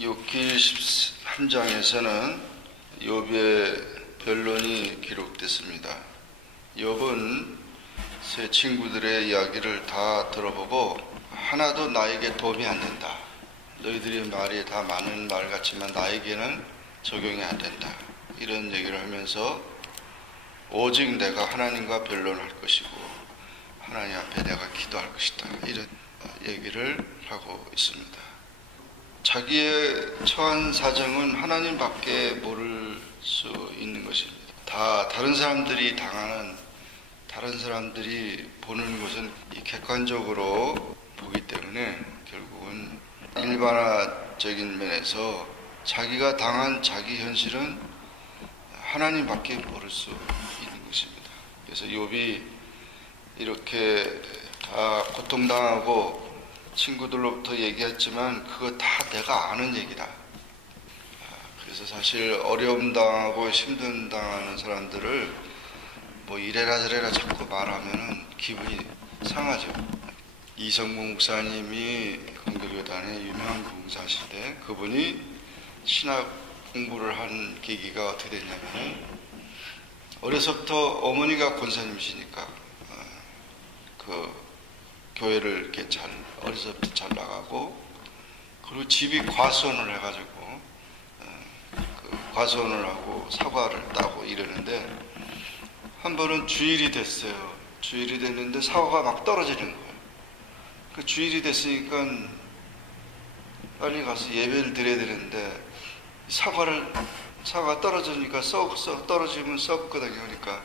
욥기 13장에서는 욥의 변론이 기록됐습니다. 욥은 세 친구들의 이야기를 다 들어보고 하나도 나에게 도움이 안 된다. 너희들의 말이 다 많은 말 같지만 나에게는 적용이 안 된다. 이런 얘기를 하면서 오직 내가 하나님과 변론할 것이고 하나님 앞에 내가 기도할 것이다. 이런 얘기를 하고 있습니다. 자기의 처한 사정은 하나님밖에 모를 수 있는 것입니다. 다 다른 사람들이 당하는, 다른 사람들이 보는 것은 객관적으로 보기 때문에 결국은 일반화적인 면에서 자기가 당한 자기 현실은 하나님밖에 모를 수 있는 것입니다. 그래서 욥이 이렇게 다 고통당하고 친구들로부터 얘기했지만 그거 다 내가 아는 얘기다. 그래서 사실 어려움 당하고 힘든 당하는 사람들을 뭐 이래라 저래라 자꾸 말하면은 기분이 상하죠. 이성봉 목사님이 건교교단의 유명한 봉사시대, 그분이 신학 공부를 한 계기가 어떻게 됐냐면 어려서부터 어머니가 권사님이시니까 그 교회를 이렇게 어려서부터 잘 나가고, 그리고 집이 과수원을 해가지고 그 과수원을 하고 사과를 따고 이러는데 한 번은 주일이 됐어요. 주일이 됐는데 사과가 막 떨어지는 거예요. 그 주일이 됐으니까 빨리 가서 예배를 드려야 되는데 사과가 떨어지니까 떨어지면 썩거든요. 그러니까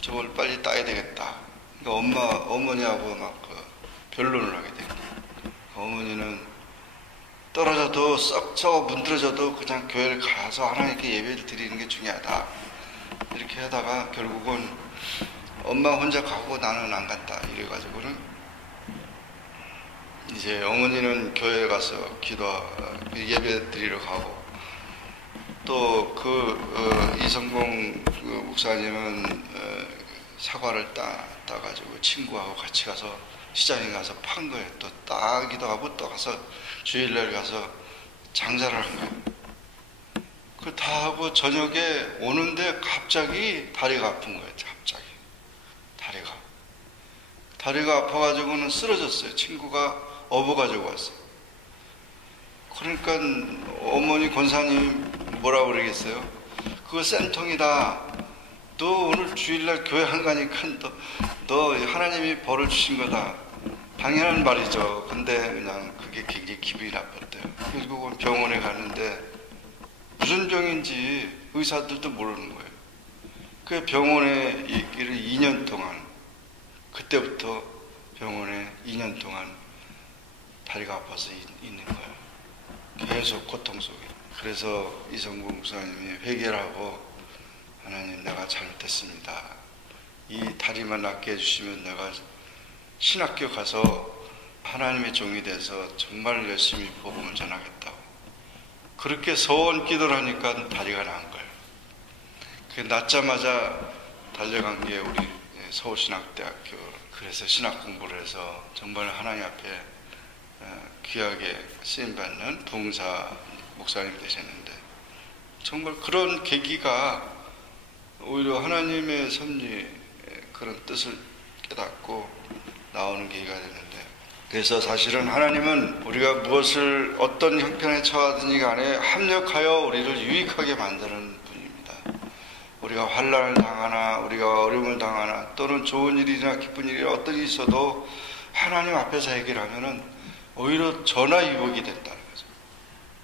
저걸 빨리 따야 되겠다. 그러니까 어머니하고 막 변론을 하게 됩니다. 어머니는 떨어져도 썩 문드러져도 그냥 교회를 가서 하나님께 예배를 드리는 게 중요하다. 이렇게 하다가 결국은 엄마 혼자 가고 나는 안 간다. 이래가지고는 이제 어머니는 교회에 가서 예배 드리러 가고, 또 이성봉 목사님은 사과를 따가지고 친구하고 같이 가서 시장에 가서 판 거예요. 또 따기도 하고 또 가서 주일날 가서 장사를 한 거예요. 그 다 하고 저녁에 오는데 갑자기 다리가 아픈 거예요. 갑자기 다리가 아파가지고는 쓰러졌어요. 친구가 업어가지고 왔어요. 그러니까 어머니 권사님 뭐라고 그러겠어요? 그거 쌤통이다. 너 오늘 주일날 교회 안 가니까 너 하나님이 벌을 주신 거다. 당연한 말이죠. 근데 그냥 그게 굉장히 기분이 나빴대요. 결국은 병원에 가는데 무슨 병인지 의사들도 모르는 거예요. 그 병원에 있기를 2년 동안, 그때부터 병원에 2년 동안 다리가 아파서 있는 거예요. 계속 고통 속에. 그래서 이성구 목사님이 회개를 하고, 하나님 내가 잘못했습니다. 이 다리만 낫게 해주시면 내가 신학교 가서 하나님의 종이 돼서 정말 열심히 복음을 전하겠다고. 그렇게 소원 기도를 하니까 다리가 나은 거예요. 그 낳자마자 달려간 게 우리 서울신학대학교. 그래서 신학 공부를 해서 정말 하나님 앞에 귀하게 쓰임받는 봉사 목사님 되셨는데, 정말 그런 계기가 오히려 하나님의 섭리, 그런 뜻을 깨닫고 나오는 계기가 되는데, 그래서 사실은 하나님은 우리가 무엇을 어떤 형편에 처하든지 간에 합력하여 우리를 유익하게 만드는 분입니다. 우리가 환난을 당하나 우리가 어려움을 당하나 또는 좋은 일이나 기쁜 일이 어떤 일이 있어도 하나님 앞에서 해결하면은 오히려 전화위복이 된다는 거죠.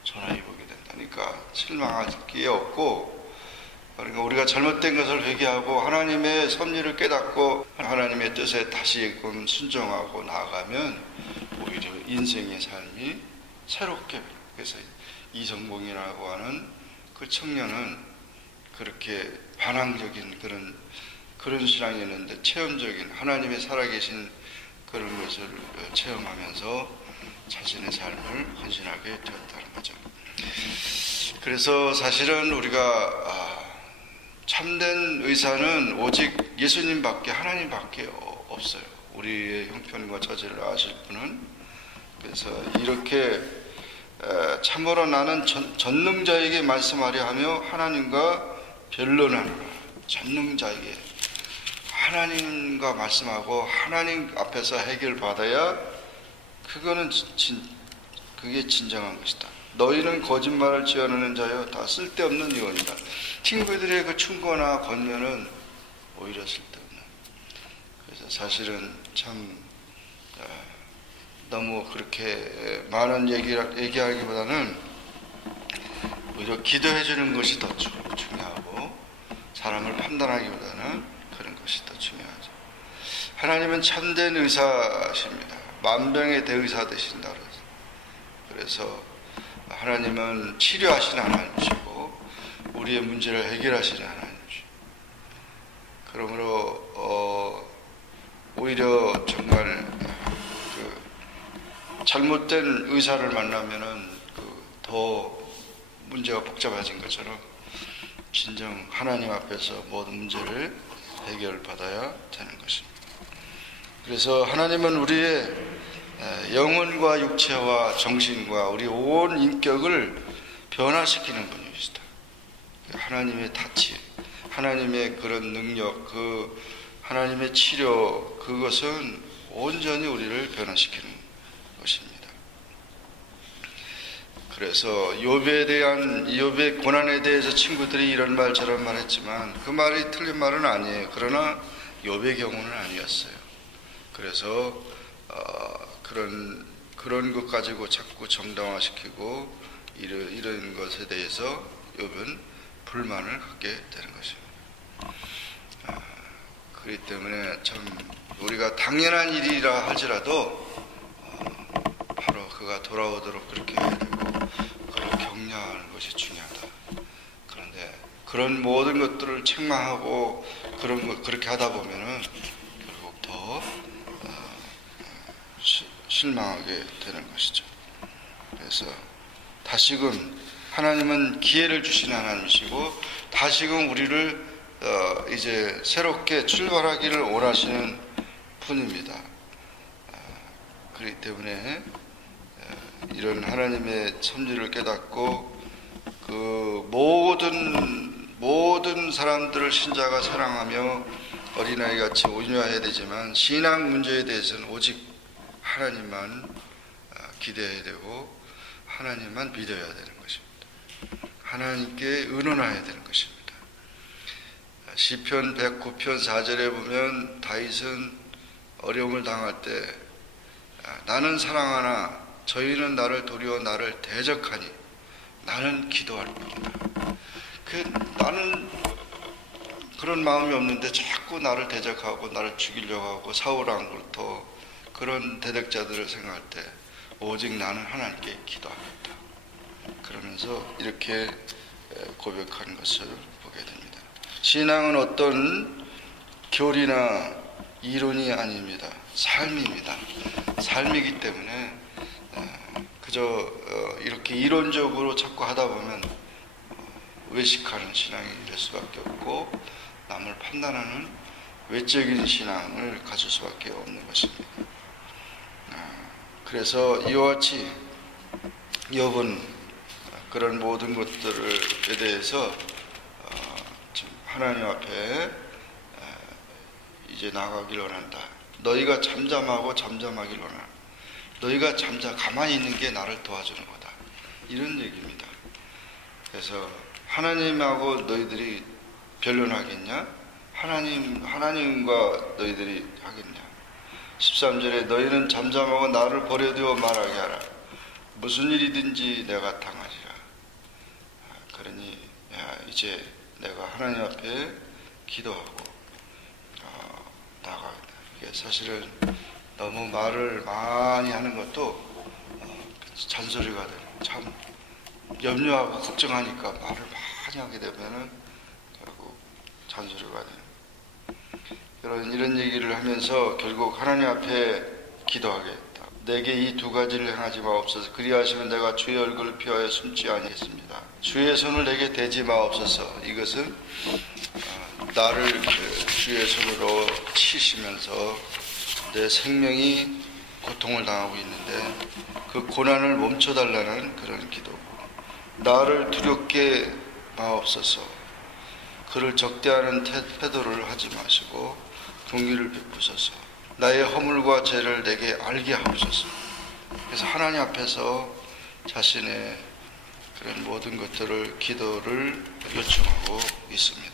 전화위복이 된다니까 실망할 게 없고, 그러니까 우리가 잘못된 것을 회개하고 하나님의 섭리를 깨닫고 하나님의 뜻에 다시금 순종하고 나아가면 오히려 인생의 삶이 새롭게. 그래서 이성봉이라고 하는 그 청년은 그렇게 반항적인 그런 신앙이었는데 체험적인 하나님의 살아계신 그런 것을 체험하면서 자신의 삶을 헌신하게 되었다는 거죠. 그래서 사실은 우리가 참된 의사는 오직 예수님밖에, 하나님밖에 없어요. 우리의 형편과 처지를 아실 분은. 그래서 이렇게 참으로 나는 전능자에게 말씀하려 하며 하나님과 변론하노라. 전능자에게 하나님과 말씀하고 하나님 앞에서 해결받아야 그게 진정한 것이다. 너희는 거짓말을 지어내는 자여 다 쓸데없는 의원이다. 친구들의 그 충고나 권면은 오히려 쓸데없는. 그래서 사실은 참 너무 그렇게 많은 얘기하기보다는 오히려 기도해 주는 것이 더 중요하고 사람을 판단하기보다는 그런 것이 더 중요하죠. 하나님은 참된 의사십니다. 만병의 대의사 되신다. 그래서 하나님은 치료하시는 하나님이시고 우리의 문제를 해결하시는 하나님이시고, 그러므로 오히려 정말 잘못된 의사를 만나면은 더 문제가 복잡해진 것처럼 진정 하나님 앞에서 모든 문제를 해결받아야 되는 것입니다. 그래서 하나님은 우리의 영혼과 육체와 정신과 우리 온 인격을 변화시키는 분이시다. 하나님의 타치, 하나님의 그런 능력, 그 하나님의 치료, 그것은 온전히 우리를 변화시키는 것입니다. 그래서 욥의 고난에 대해서 친구들이 이런 말 저런 말 했지만 그 말이 틀린 말은 아니에요. 그러나 욥의 경우는 아니었어요. 그래서 그런 것 가지고 자꾸 정당화시키고 이런 것에 대해서 욥은 불만을 갖게 되는 것입니다. 그렇기 때문에 참 우리가 당연한 일이라 할지라도 바로 그가 돌아오도록 그렇게 해야 되고 그를 격려하는 것이 중요하다. 그런데 그런 모든 것들을 책망하고 그렇게 하다 보면은 결국 더 실망하게 되는 것이죠. 그래서 다시금 하나님은 기회를 주시는 하나님이시고 다시금 우리를 이제 새롭게 출발하기를 원하시는 분입니다. 그렇기 때문에 이런 하나님의 섭리를 깨닫고 그 모든 사람들을 신자가 사랑하며 어린아이같이 온유해야 되지만 신앙 문제에 대해서는 오직 하나님만 기대해야 되고 하나님만 믿어야 되는 것입니다. 하나님께 의논해야 되는 것입니다. 시편 109편 4절에 보면 다윗은 어려움을 당할 때 나는 사랑하나 저희는 나를 도리어 나를 대적하니 나는 기도할 뿐이다. 나는 그런 마음이 없는데 자꾸 나를 대적하고 나를 죽이려고 하고 사울 왕부터 그런 대적자들을 생각할 때 오직 나는 하나님께 기도하겠다. 그러면서 이렇게 고백한 것을 보게 됩니다. 신앙은 어떤 교리나 이론이 아닙니다. 삶입니다. 삶이기 때문에 그저 이렇게 이론적으로 자꾸 하다 보면 외식하는 신앙이 될 수밖에 없고 남을 판단하는 외적인 신앙을 가질 수밖에 없는 것입니다. 그래서 이와 같이 욥은 그런 모든 것들에 대해서 하나님 앞에 이제 나가길 원한다. 너희가 잠잠하고 잠잠하길 원한다. 너희가 가만히 있는 게 나를 도와주는 거다. 이런 얘기입니다. 그래서 하나님하고 너희들이 변론하겠냐? 하나님과 너희들이 하겠냐? 13절에 너희는 잠잠하고 나를 버려두어 말하게 하라. 무슨 일이든지 내가 당하리라. 그러니 이제 내가 하나님 앞에 기도하고 나가겠다. 이게 사실은 너무 말을 많이 하는 것도 잔소리가 돼요. 참 염려하고 걱정하니까 말을 많이 하게 되면은 결국 잔소리가 돼요. 이런 얘기를 하면서 결국 하나님 앞에 기도하겠다. 내게 이 두 가지를 행하지 마옵소서. 그리하시면 내가 주의 얼굴을 피하여 숨지 아니하겠습니다. 주의 손을 내게 대지 마옵소서. 이것은 나를 주의 손으로 치시면서 내 생명이 고통을 당하고 있는데 그 고난을 멈춰달라는 그런 기도고, 나를 두렵게 마옵소서. 그를 적대하는 태도를 하지 마시고 긍휼을 베푸소서. 나의 허물과 죄를 내게 알게 하옵소서. 그래서 하나님 앞에서 자신의 그런 모든 것들을 기도를 요청하고 있습니다.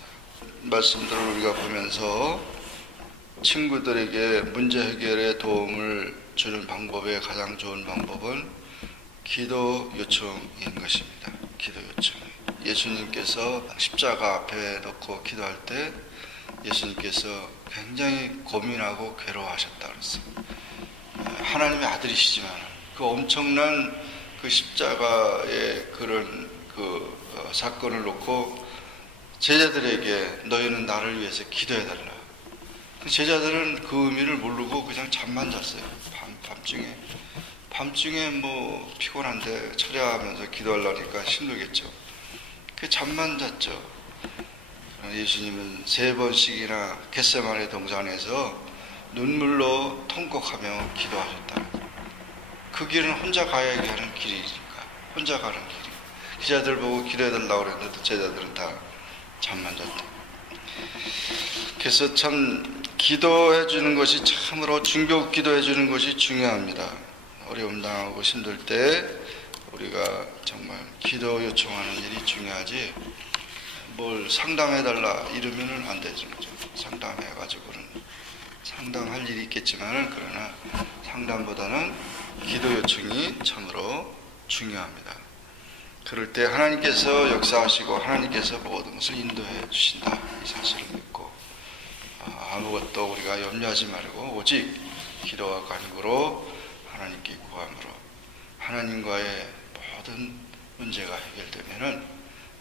말씀들을 우리가 보면서 친구들에게 문제 해결에 도움을 주는 방법의 가장 좋은 방법은 기도 요청인 것입니다. 기도 요청. 예수님께서 십자가 앞에 놓고 기도할 때 예수님께서 굉장히 고민하고 괴로워하셨다 그랬어요. 하나님의 아들이시지만 그 엄청난 그 십자가의 그런 사건을 놓고 제자들에게 너희는 나를 위해서 기도해달라. 그 제자들은 그 의미를 모르고 그냥 잠만 잤어요. 밤중에 뭐 피곤한데 철야하면서 기도하려니까 힘들겠죠. 그 잠만 잤죠. 예수님은 3번씩이나 겟세마네 동산에서 눈물로 통곡하며 기도하셨다. 그 길은 혼자 가야 하는 길이니까, 혼자 가는 길이. 기자들 보고 기도해달라고 그랬는데 제자들은 다 잠만 잤다. 그래서 참 기도해 주는 것이 참으로 중보 기도해 주는 것이 중요합니다. 어려움 당하고 힘들 때 우리가 정말 기도 요청하는 일이 중요하지, 뭘 상담해달라 이러면은 안 되죠. 상담해가지고는 상담할 일이 있겠지만은, 그러나 상담보다는 기도 요청이 참으로 중요합니다. 그럴 때 하나님께서 역사하시고 하나님께서 모든 것을 인도해 주신다, 이 사실을 믿고 아무것도 우리가 염려하지 말고 오직 기도와 간구로 하나님께 구함으로 하나님과의 모든 문제가 해결되면은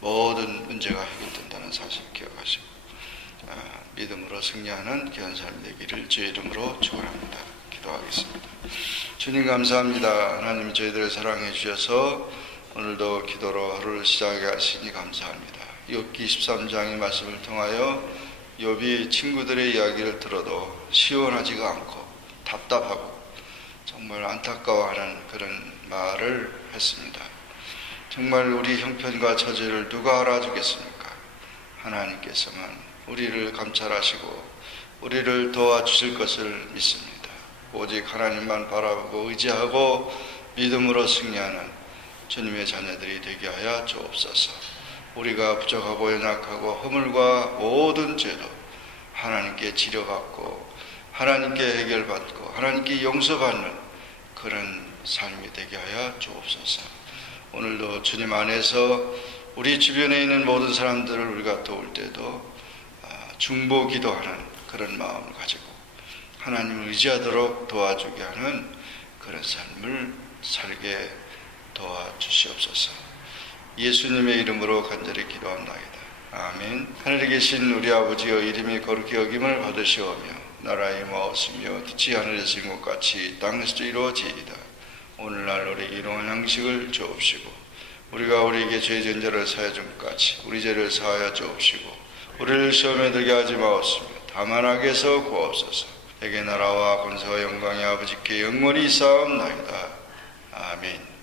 모든 문제가 해결된다는 사실을 기억하시고 믿음으로 승리하는 귀한 삶이 되기를 주의 이름으로 축원합니다. 기도하겠습니다. 주님 감사합니다. 하나님 저희들을 사랑해 주셔서 오늘도 기도로 하루를 시작하게 하시니 감사합니다. 욥기 13장의 말씀을 통하여 욥이 친구들의 이야기를 들어도 시원하지가 않고 답답하고 정말 안타까워하는 그런 말을 했습니다. 정말 우리 형편과 처지를 누가 알아주겠습니까? 하나님께서만 우리를 감찰하시고 우리를 도와주실 것을 믿습니다. 오직 하나님만 바라보고 의지하고 믿음으로 승리하는 주님의 자녀들이 되게 하여 주옵소서. 우리가 부족하고 연약하고 허물과 모든 죄도 하나님께 치료받고 하나님께 해결받고 하나님께 용서받는 그런 삶이 되게 하여 주옵소서. 오늘도 주님 안에서 우리 주변에 있는 모든 사람들을 우리가 도울 때도 중보 기도하는 그런 마음을 가지고 하나님을 의지하도록 도와주게 하는 그런 삶을 살게 도와주시옵소서. 예수님의 이름으로 간절히 기도합나이다. 아멘. 하늘에 계신 우리 아버지여, 이름이 거룩히 여김을 받으시오며 나라의 마옵시며 뜻이 하늘에서 이룬 것 같이 땅에서도 이루어지이다. 오늘날 우리에게 일용할 양식을 주옵시고 우리가 우리에게 죄 지은 자를 사하여 준 것 같이 우리 죄를 사하여 주옵시고 우리를 시험에 들게 하지 마옵시며 다만 악에서 구하옵소서. 내게 나라와 권세와 영광이 아버지께 영원히 있사옵나이다. 아멘.